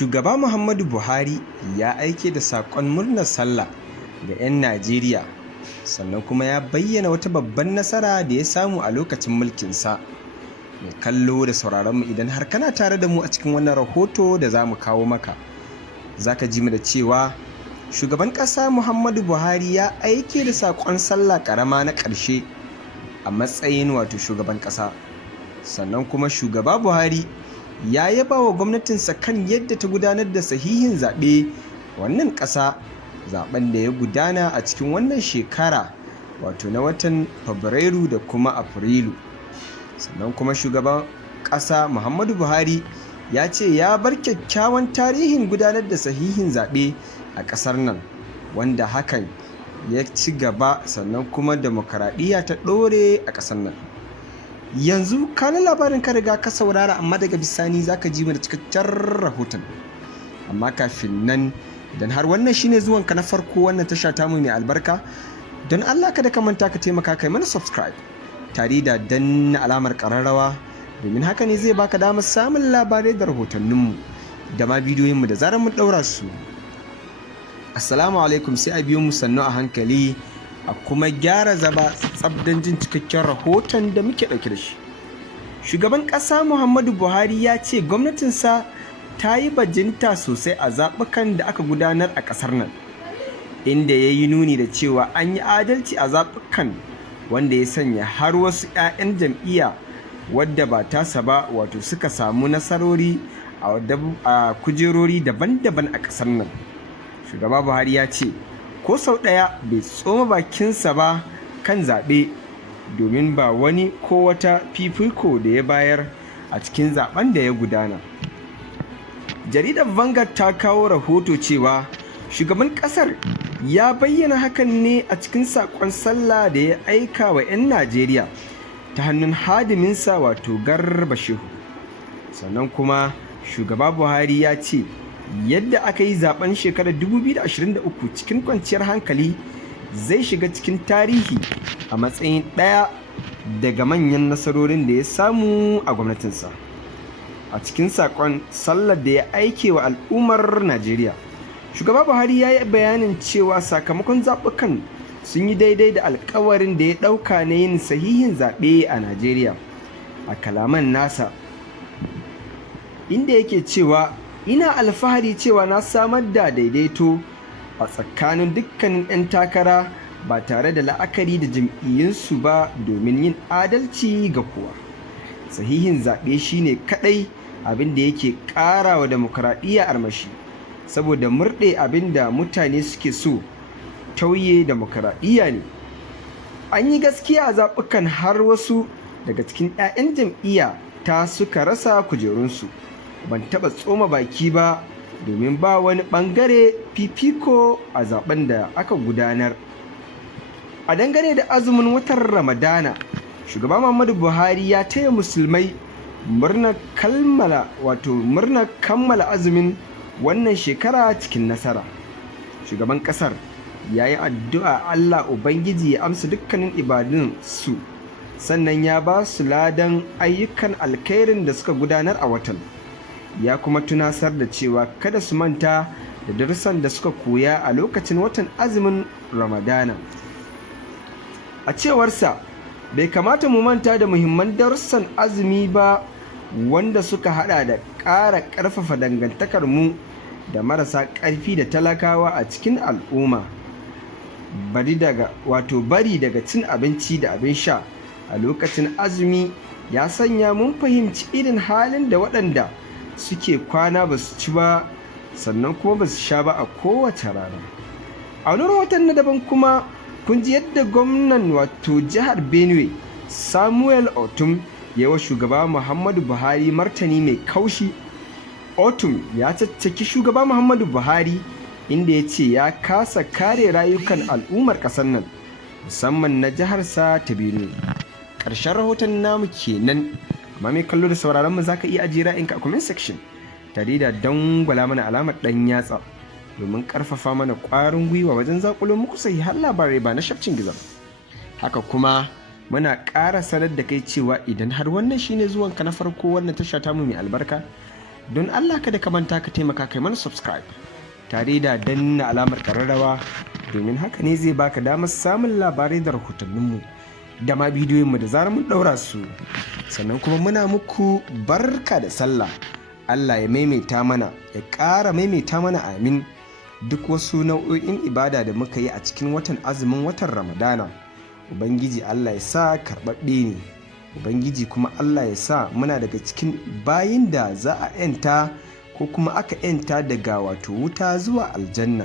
Shugaba Muhammadu Buhari ya aike da saƙon murnar sallah ga 'yan Najeriya, sannan kuma ya bayyana wata babban nasara da ya samu a lokacin mulkinsa. Mai kallo da sauraronmu, idan har kana tare da mu a cikin wannan rahoto da za mu kawo maka, za ka ji mu da cewa shugaban ƙasa Muhammadu Buhari ya aike da saƙon sallah ƙarama na ƙarshe a matsayin wato shugaban ƙasa. Sannan kuma shugaba Buhari ya yaba wa gwamnatinsa kan yadda ta gudanar da sahihin zaɓe wannan ƙasa, zaɓen da ya gudana a cikin wannan shekara wato na watan Fabrairu da kuma Afrilu. Sannan kuma shugaban ƙasa Muhammadu Buhari ya ce ya bar kyakkyawan tarihin gudanar da sahihin zaɓe a ƙasar nan, wanda hakan ya ci gaba, sannan kuma demokaradiyya ta ɗore a ƙasar nan. Yanzu kanin labarin ka riga ka saurara, amma daga bisani za ka ji mu da cikakken rahoton. Amma kafin nan, idan har wannan shine zuwanka na farko wannan tasha tamu mai albarka, don Allah kada ka manta ka taimaka kai mana subscribe tare da danna alamar ƙararrawa, domin haka ne zai baka damar samun labarai da rahotanninmu da ma bidiyoyinmu da zarar mun ɗaura su. Assalamu alaikum, sai a biyo mu sannu a hankali a kuma gyara zaba tsabdan jin cikakken rahoton da muke ɗauke da shi. Shugaban ƙasa Muhammadu Buhari ya ce gwamnatinsa ta yi bajinta sosai a zaɓukan da aka gudanar a ƙasar nan, inda ya yi nuni da cewa an yi adalci a zaɓukan, wanda ya sanya har wasu 'ya'yan jam'iyya wadda ba tasa ba wato suka samu nasarori a kujerori daban-daban a ƙasar nan. Shugaba Buhari ya ce ko sau ɗaya bai tsoma bakinsa ba kan zaɓe, domin ba wani ko wata fifiko da ya bayar a cikin zaɓen da ya gudana. Jaridar Vanguard ta kawo rahoto cewa shugaban ƙasar ya bayyana hakan ne a cikin saƙon sallah da ya aika wa 'yan Najeriya ta hannun hadiminsa wato Garba Shehu. Sannan kuma shugaba Buhari ya ce yadda aka yi zaben shekarar 2023 cikin kwanciyar hankali zai shiga cikin tarihi a matsayin ɗaya daga manyan nasarorin da ya samu a gwamnatinsa. A cikin saƙon sallar da ya aike wa al'ummar Najeriya, shugaba Buhari ya yi bayanin cewa sakamakon zaɓukan sun yi daidai da alkawarin da ya ɗauka na yin sahihin zaɓe a Najeriya. A kalaman nasa, inda yake cewa, ina alfahari cewa na samar da daidaito a tsakanin dukkanin 'yan takara ba tare da la'akari da jam'iyyunsu ba, domin yin adalci ga kowa. Sahihin zaɓe shine kaɗai abin da yake ƙara wa demokuraɗiyya armashi, saboda murɗe abin da mutane suke so tauye demokuraɗiyya ne. An yi gaskiya a zaɓukan, har wasu daga cikin 'ya'yan jam'iyya ta suka rasa kujerunsu. Ban taɓa tsoma baki ba, domin ba wani ɓangare fifiko a zaben da aka gudanar. A dangane da azumin watan Ramadana, shugaba Muhammadu Buhari ya taya musulmai murnar kammala azumin wannan shekara cikin nasara. Shugaban ƙasar ya yi addu'a Allah Ubangiji ya amsa dukkanin ibadun su, sannan ya ba su ladan ayyukan alkhairin da suka gudanar a watan. Ya kuma tunasar da cewa kada su manta da darussan da suka koya a lokacin watan azumin Ramadana. A cewarsa, bai kamata mu manta da muhimman darussan azumi ba, wanda suka hada da ƙara ƙarfafa dangantakar mu da marasa ƙarfi da talakawa a cikin al'umma. Bari daga cin abinci da abin sha a lokacin azumi ya sanya mun fahimci irin halin da waɗanda suke kwana ba su ci ba, sannan kuma ba su sha ba a kowace rana. A wani rahoton na daban kuma, kun ji yadda gwamnan wato jihar Benue Samuel Ortom ya wa shugaba Muhammadu Buhari martani mai kaushi. Ortom ya caccaki shugaba Muhammadu Buhari, inda ya ce ya kasa kare rayukan al'ummar ƙasar nan, musamman na jiharsa ta Benue. Ƙarshen rahoton namu kenan. Amma mai kallo da sauraron mu zaka iya ajiye ra'ayinka a comment section tare da dangwala mana alamar dan yatsa, domin karfafa mana ƙwarin gwiwa wajen zakulo muku sahihan labarai ba na shafcin gizo. Haka kuma muna ƙara sanar da kai cewa idan har wannan shine zuwanka na farko wannan tasha tamu mai albarka, don Allah kada ka manta ka taimaka kai mana subscribe tare da danna alamar ƙararrawa, domin haka ne zai baka damar samun labarai da rahotanninmu da ma bidiyoyinmu da zarar mun ɗaura su. Sannan kuma muna muku barka da sallah. Allah ya maimaita mana, ya ƙara maimaita mana, amin. Duk wasu nau'o'in ibada da muka yi a cikin watan azumin watan Ramadana, Ubangiji Allah ya sa karɓaɓɓe ne. Ubangiji kuma Allah ya sa muna daga cikin bayin da za a 'yanta ko kuma aka 'yanta daga wato wuta zuwa aljanna.